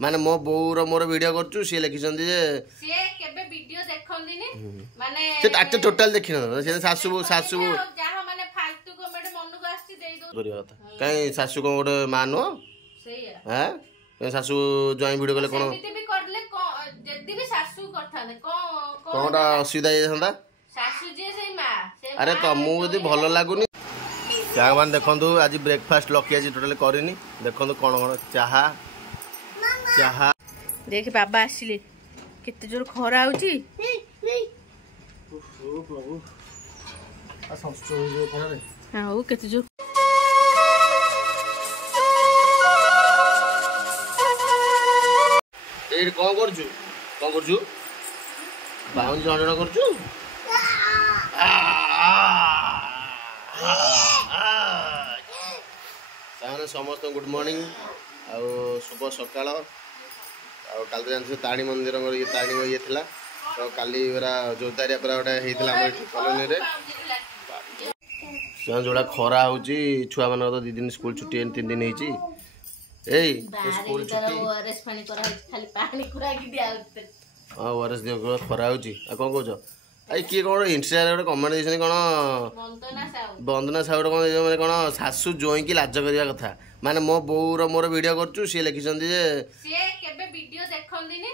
माने मो बोर मोर वीडियो करछु से लिखिसंदी जे से केबे वीडियो देखंदिनी माने से अच्छा टोटल देखिन से सासु सासु जहां माने फालतू कमेंट मन को आसी देई दो करिया था काई सासु को गोटे मानो सही हैं ए सासु जॉइन वीडियो कले कोन सेमिति भी करले जदी भी सासु करथाने कोनटा असुविधा ये हंदा सासु जे से मां अरे तमु यदि भलो लागुनी क्या मान देखंतु आज ब्रेकफास्ट लकी आज टोटल करिनी देखंतु कोन कोन चाहा चाहा देख बाबा आसिले केते जोर खरा होची ओ प्रभु आ संस्चो हो खरा रे हां ओ केते जोर ए कोन करजु बाउन जण करजु समस्त गुड मॉर्निंग आ शुभ सकाळ काल तो जानते ताणी मंदिर ये ताणी ये थिला तो काली बेरा जोरदारिया पूरा गोटे होता कॉलोनी रे जोड़ा खरा होची छुआ मान तो 2 दिन स्कूल छुट्टी 3 दिन होची ए स्कूल छुट्टी ओआरएस पानी करा खाली पानी कुरा की दिया हां ओआरएस दियो खरा होची आ कोन कहजो आई किए कौन इंस्टा रे कमेंट देछन कोन वंदना साहू कोन माने कोन सासु जोई की लाज करिया कथा माने मो बोर मोर वीडियो करछु से लिखिसंदी जे से केबे वीडियो देखंदिनी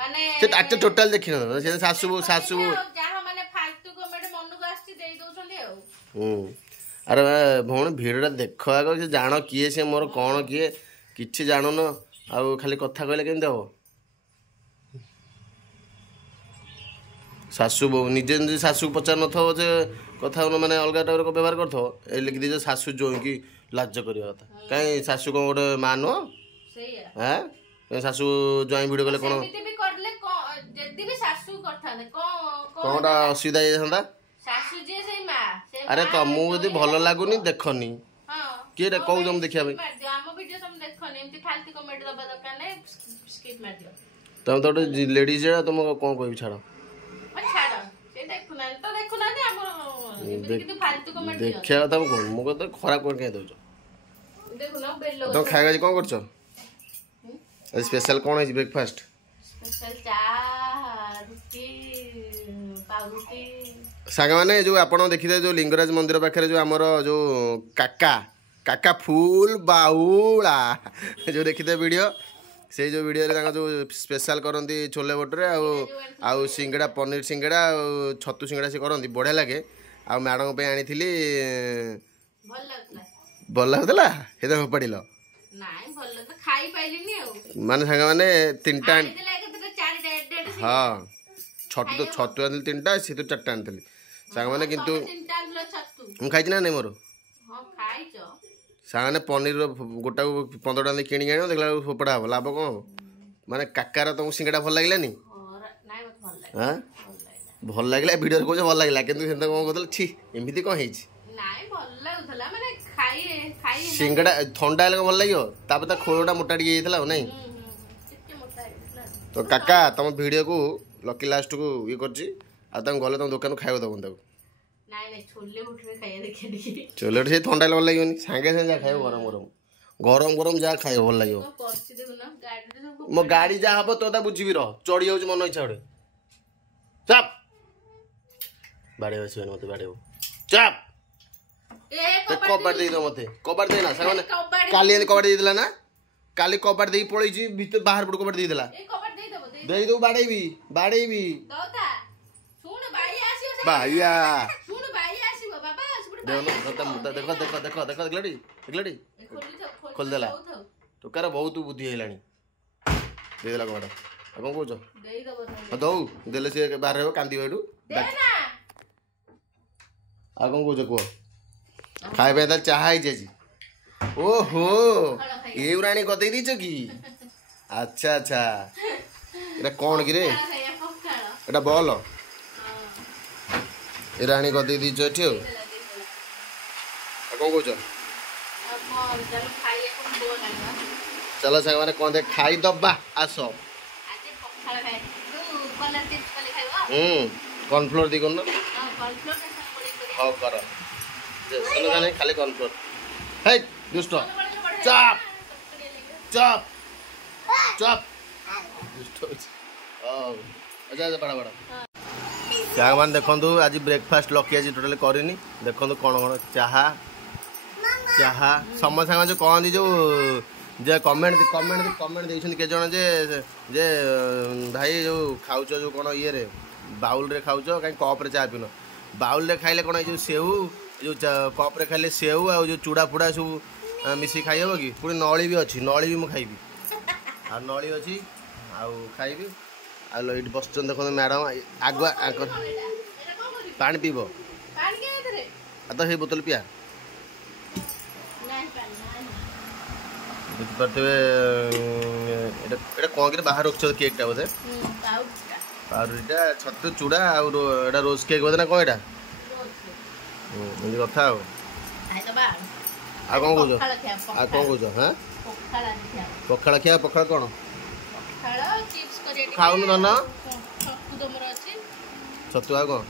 माने से अच्छा टोटल देखिन से सासु सासु जहां माने फालतू कमेंट मन को आसी देई दोछंदी अरे भौण वीडियोटा देख आगो से जानो किए से मोर कोन किए किछि जानो न आ खाली कथा कहले केमते हो सासु निजे निजे सासु पचार न थो जे कथा माने अलगा टाइप रो व्यवहार करथो ए लिख दीजे सासु जोई की लाज करिया कथा काई सासु को गोटे मानो सही हैं सासु जोई वीडियो कले कोन सेमिति भी करले जदी भी सासु करथाने कोनटा असुविधा ये हंदा सासु जे से मां अरे तमु यदि भलो लागुनी देखनी हां के रे कहू जम देखिया भाई हम वीडियो तुम देखनी एमती फालतू कमेंट दबा दरकार नै स्किप मार दियो तुम तो लेडीज जे तुम कोन कहबी छाड़ो छाड़ो से देखुना तो देखुना नि हम किंतु फालतू कमेंट दियो देखिया कथा मु को तो खराब कर के दउछ देखुना बेलो तो खाएगा जी कोन करछो आज स्पेशल कोन है ब्रेकफास्ट स्पेशल चा रुटी पाउरुटी सागा माने जो आपण देखिते जो लिंगराज मंदिर पाखरे जो हमर जो काका काका फूल बाउला जो देखिते वीडियो से जो वीडियो रे जो स्पेशल करंती छोले भटूरे आउ सिंगड़ा पनीर सिंगड़ा छतु सिंगड़ा से करंती बढ़िया लगे आ मैडम पे आनी थिली भल लागला हेदा पडिलो नाइ भल तो खाई पाइलिनी माने सागा माने तीनटा हां छतु तो छतु आनली तीनटा से तो चारटा आनली सागा माने किंतु हम खाइछ ना नै मोर हां खाइछो सागा पनीर गोटा 15 टाइम किणी आनो देखला फोपड़ा हो लाभ कौन माने काकार तुमको सिंगड़ा भल लागलानी हां भल लागला वीडियो रे को भल लागला किंतु सेंता कोन कहतल छी एमिति कोन हेछि नाइ भल लागुथला माने खाई सिंगड़ा ठंडा लगे भल लागियो तापर ता खोलटा मोटा डी हेतला नै किते मोटा हेतला तो काका तुम वीडियो को लकी लास्ट को ये करछि आ तम गले तुम दुकान खाइबो दबन ताको नाइ छोले भटूरे खाया देखि देखि छोले भटूरे ठंडा भल लागियोनी सांगे से जा खाइबो गरम गरम गरम गरम जा खाइबो भल लागियो करछि देखु ना गाड़ी रे सब मो गाड़ी जा हबो तो ता बुझिबी रह चढ़ी जाउछ मन इच्छा उडे चाप बाड़े बसिबे मते बाड़े चाप ए कबाड़ दे दो मते कबाड़ दे ना सागने काली कबाड़ दे दिला ना काली कबाड़ दे पळै छी भीतर बाहर पड़ कबाड़ दे दिला ए कबाड़ दे दो बाड़ेबी दोता सुन भाई आसीओ भाईया सुन भाई आसीओ बाबा सुन देखो मुता देखो देखो देखो देखो देखलडी खोल देला टोकार बहुत बुद्धि हेलानी दे देला कबाड़ आ कोन कहजो देई दबो दौ देले से बाहर हो कांदी बैठू दे ना आ कोन कहजो को खाए पे चाहा ही जी ओहो ये रानी कदे दीछ कि अच्छा अच्छा एटा कौन कि रे एटा बॉल ए रानी कदे दीछ एठी आ कोन कहजो चलो संग माने कोन दे खाई दबा आसो कॉर्नफ्लोर दी कोन हां कर सुनो जाने खाली कॉर्नफ्लोर हे दुष्ट चाप चाप चुप अच्छा अच्छा बड़ा बड़ा क्या मान देखु आज ब्रेकफास्ट लकी आज टोटाली करनी देखु कौन कौन चाहा चाहा समस्त सागर जो कहती जो जे कमेंट कमेंट कमेंट देखते के जन जे भाई जो खाऊच जो कौन ये बाउल रे खाऊच कहीं कप रे चा पीन बाउल रे खाइले कौन जो सेव जो कप रे खाइले सेव आ जो चूड़ा फुड़ा सब मिसी खाई हम कि पुणी नली भी अच्छी नली भी मुझे खाइबी आ नली अच्छी आउ खाइबी आलो ये बस देखो मैडम आगुआ पानी पीब तो हे बोतल पिया बुझिपारे कौन कि बाहर रख केकटा बोधे पाउडा छतु चूड़ा आटा रोज केक बोधे ना कौन एटा कथा कौन कौच आ कौन कौच हाँ पखाड़ खिया पखाड़ कौन खाऊन धन छतु आ कौन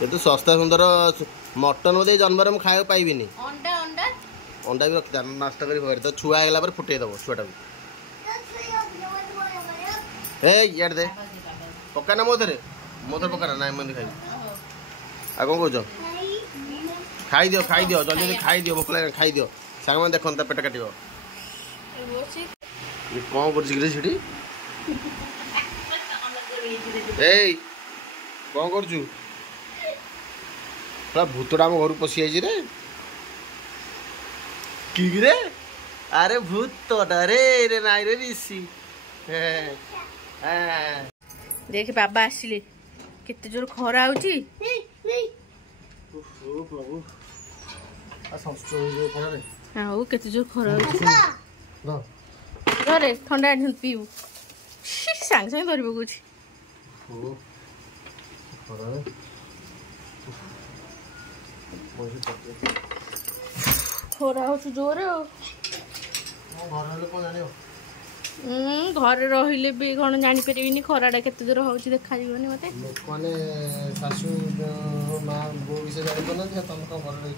ये तो सस्ता सुंदर मटन बोधे जन्म में खाया पाइबी अंडा भी रखी नास्ता कर तो छुआ है फुटे दब छुआ यार दे पकाना मोथरे पकाना ना मैं खाई आ कौन कौच खाई दियो जल्दी जल्दी खाई दियो भोक लगे खाई दियो सांग मैंने देखता पेट काट कौन कर कौन कर भूतटा आम घर पशि आई रे कि रे अरे भूतटा रे रे नाई रे ऋषि देख बाबा आसिले केते जोर खरा होची प्रभु हाँ केते जोर खरा होची रे ठंडा पीऊ सांग सांग धर पकुची खरा हो जोर घर रहिले भी कौन जानी परिबिनी खराटा केते दूर होची देखा जीवनी मते माने सासू मां बो विषय जानि तो न तम को घर रही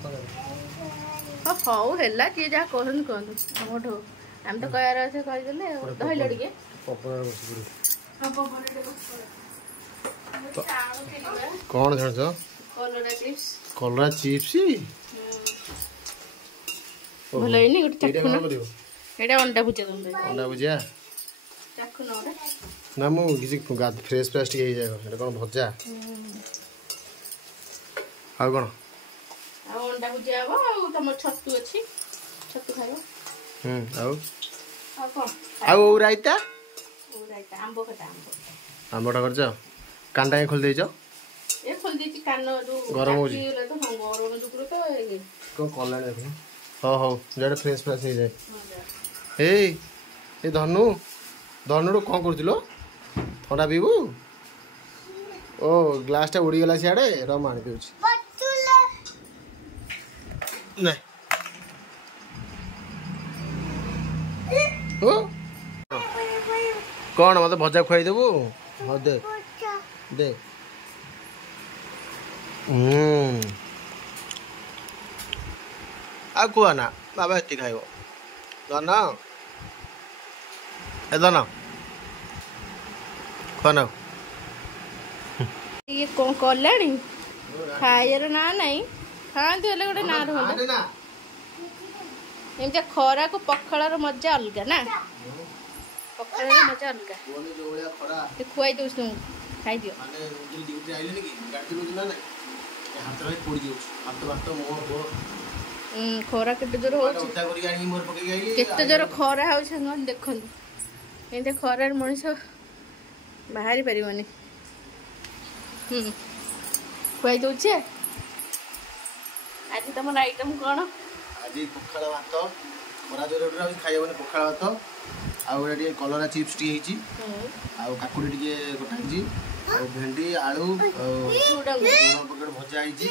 तो हौ हेला के जा कहन कहन हमठो हम तो कयार আছে कहि देले धइले टिके पपर बस हां पपर रे बस कौन जान छ कलरा चिप्स भले नहीं गोटे चाखु एटा अंडा भुजिया तुम अंडा भुजिया चाखु न रे ना मु किसी फ्रेश फ्रेश टिके जाय एटा कोन भजा आ कोन आ अंडा भुजिया हो आ तम छतु अछि छतु खाइबो आउ आ कोन आउ राइता आंबो खटा आंबोटा करछ कांडा खोल देइछ ए खोल देछि कान जो गरम हो जी तो हम गरम जुकुरो तो को कला देखो हो जेड फ्रेश फ्रेश हो जाए ए धनु धनु रो कोन करथिलो थोड़ा पीबू ओ ग्लास टा उड़ी गला सियाडे र मानी पिउछि नहीं ओ कौन मत भजा खुआई देबू हो दे दे आ कुआ ना बाबा एति खाइबो धन ए धन खाना ये कौन कल्याणी खाइर ना नहीं खाते हेले गोटे ना रहला एमजा खरा को पखाळार मजा अलगा ना पखाळार मजा अलगा बोले जो ओया खरा ते खुआई दोस तुम खाइ दियो माने जे ड्यूटी आइले नि की गाडी रोज ना हाथ रे पड़ी जाउ हाथ बात मो हो खरा केते जोर हो उठा करी आनी मोर पके आइले केते जोर खरा हो संग देखन एते खरार मनुष्य बाहरी परिबनी खुआई दउछे आज तुम आइटम कौन आज पखाड़ भात बरा जोर आज खाइबने पखाड़ भात आउ एटी कलरा चिप्स टी हेची आउ काकुडी टिके गोटा हेची आउ भेंडी आलू लूण पकेट भजा हेची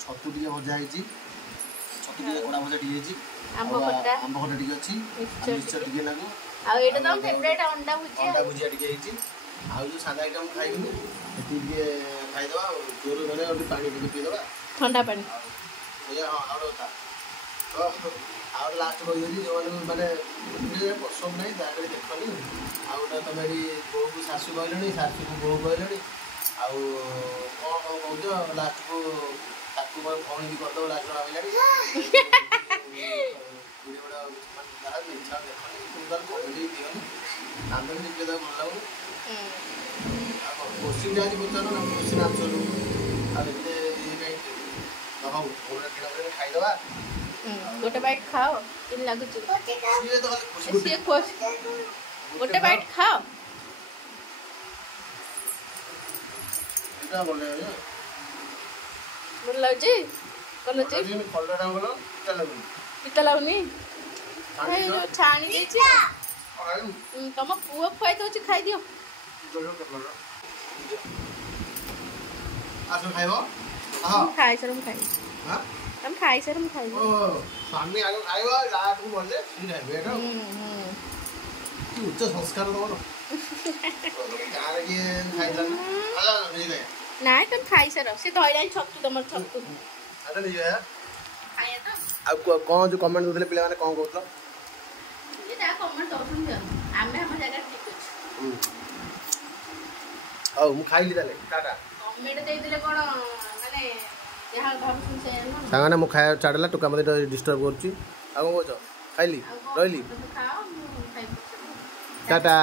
छतु टिके भजा हेची छतु टिके कोडा भजा टी हेची आंब खटा टिके अछि मिक्सचर टिके लागो आउ एटा तो फेवरेट अंडा भुजिया टिके हेची आउ जो सादा आइटम खाइबनी एटी टिके खाइ दबा जोर गले ओटी पानी टिके पी दबा ठंडा पानी ये हां आरो था ଆଉ ଲାଷ୍ଟ କହିଦେଉଛି ଯେଉଁମାନଙ୍କୁ ମାନେ ପସନ୍ଦ ନାହିଁ ତାପରେ ଦେଖନି। ଆଉ ଗୋଟେ ତମେ ଏଠି ବୋଉକୁ ଶାଶୁ କହିଲଣି, ଶାଶୁକୁ ବୋଉ କହିଲଣି, ଆଉ କ'ଣ କହୁଛ ଲାଷ୍ଟକୁ ତାକୁ କ'ଣ ଭଉଣୀ ବି କରିଦେବ ଲାଷ୍ଟ ଭାବିଲାଣି। ଭିଡ଼ିଓ ଗୁଡ଼ା ମାନେ ଯାହା ଇଚ୍ଛା ଦେଖନି, ସୁନ୍ଦର କମେଡ଼ି ଦିଅନି, ଆମେ ବି ଦେଖିଲେ ତାକୁ ଭଲ ଲାଗୁନି। ଆଉ କ'ଣ କୋଶ୍ଚିନ୍ଟା ଆଜି ପଚାର ନା କୋଶ୍ଚିନ୍ ଆନ୍ସର୍ ଆଉ ଏତେ ଇଏ କାହିଁକି ତ ହଉ ଗୋଟେ କିଣା କରି ଖାଇଦେବା। ଗୋଟେ ବାଇଟ୍ ଖାଅ କେମିତି ଲାଗୁଛି? ସିଏ ତ ଖାଲି ସିଏ ଖୁସି ଗୋଟେ ବାଇଟ୍ ଖାଅ। ଏଇଟା ଭଲ ଲାଗେ ଭଲ ଲାଗୁଛି? ଭଲ ଲାଗୁଛି? କଲରାଟା ଭଲ ଲାଗୁନି ପିତା ଲାଗୁନି? ଛାଣି ଦେଇଛି ତମ ପୁଅ ଖୁଆଇ ଦଉଛି ଖାଇଦିଅ। ଆସ ଖାଇବ ଖାଇସାର ମୁଁ ଖାଇବି। ତମେ ଖାଇସାର ମୁଁ ଖାଇବି। ସ୍ୱାମୀ ଆଗ ଖାଇବ ଲାଷ୍ଟକୁ ବଳିଲେ ସିଏ ଖାଇବେ। ଏଇଟା ଉଚ୍ଚ ସଂସ୍କାର ତମର। ଗାଁରେ କିଏ ଖାଇଥାନ୍ତି ନାଇଁ ତମେ ଖାଇସାର। ସେ ଧଇଲାଣି ଛତୁ ତମର ଛତୁ ଆଉ କ'ଣ ଯୋଉ କମେଣ୍ଟ ଦଉଥିଲେ ପିଲାମାନେ କ'ଣ କହୁଥିଲ? ଯାହା କମେଣ୍ଟ ଦଉଛନ୍ତି ଆମେ ଆମ ଜାଗାରେ ଠିକ୍ ଅଛି। ହଉ ମୁଁ ଖାଇଲି ତାହେଲେ ଟାଟା। କମେଣ୍ଟ ଦେଇଥିଲେ କ'ଣ ମାନେ ଯାହା ଭାବୁଛନ୍ତି ସେଇଆ ନୁହଁ। ସାଙ୍ଗମାନେ ମୁଁ ଖାଇବା ଛାଡ଼ିଲା ଟୋକା ମୋତେ ଡିଷ୍ଟର୍ବ କରୁଛି। ଆଉ କ'ଣ କହୁଛ? ଖାଇଲି ରହିଲି ଖାଅ ମୁଁ ଖାଇବି। ଟାଟା।